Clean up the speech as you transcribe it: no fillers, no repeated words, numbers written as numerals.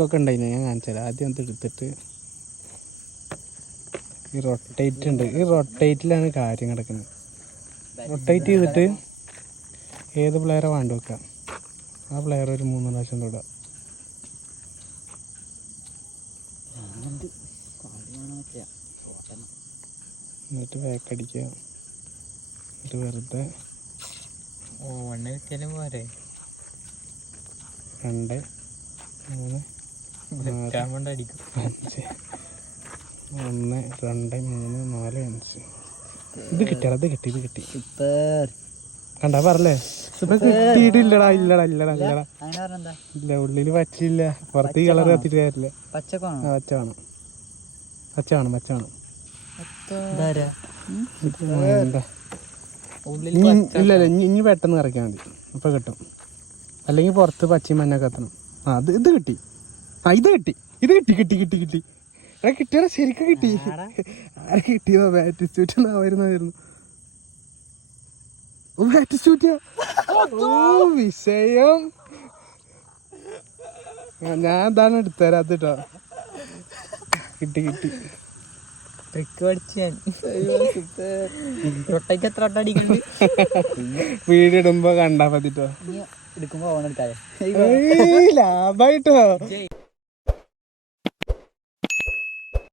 ട്രിക്കൊക്കെ ഉണ്ടായിന്, ഞാൻ കാണിച്ചാൽ ആദ്യം അത് എടുത്തിട്ട് ഈ റൊട്ടേറ്റ് ഉണ്ട്, ഈ റൊട്ടേറ്റിലാണ് കാര്യം കിടക്കുന്നത്. റൊട്ടേറ്റ് ചെയ്തിട്ട് ഏത് പ്ലെയറെ വേണ്ട വെക്കാം, ആ പ്ലെയർ ഒരു 3 പ്രാവശ്യം തൊടുക. എന്നിട്ട് ബാക്കടിക്കുക. എന്നിട്ട് വെറുതെ 1 കിട്ടിയാലും പോരെ. 2 3 4 അടിക്കും. 5 1 2 3 4 5. ഇത് കിട്ടിയാ, ഇത് കിട്ടി കണ്ടാ പറഞ്ഞേ. കിട്ടിയിട്ടില്ലടാ, ഇല്ലടാ ഇല്ലടാ ഇല്ലടാ ഇല്ല, ഉള്ളില് പച്ചില്ല, പുറത്ത് കളർ കത്തിട്ട് കാര്യമില്ല. പച്ച വേണം, പച്ച വേണം. ഇല്ല ഇനി പെട്ടെന്ന് കറക്കിയാൽ മതി, അപ്പൊ കിട്ടും. അല്ലെങ്കിൽ പുറത്ത് പച്ചയും മഞ്ഞൊക്കെ എത്തണം. ഇത് കിട്ടി, കിട്ടി എടാ, കിട്ടിയടാ, ശരിക്കും കിട്ടി. ആരെ കിട്ടിയതോ? ബാറ്റിസ്റ്റൂറ്റ് വരുന്നതായിരുന്നു. വിഷയം ഞാൻ എന്താണ് എടുത്തരാത്ത കേട്ടോ. കിട്ടി ട്രിക്ക് പഠിച്ചു ഞാൻ. എത്ര വട്ടം അടിക്കുന്നുണ്ട്? വീടിടുമ്പോ കണ്ടാ മതിട്ടോ. എടുക്കുമ്പോ ഓൺ എടുക്കാതെ ലാഭായിട്ടോ.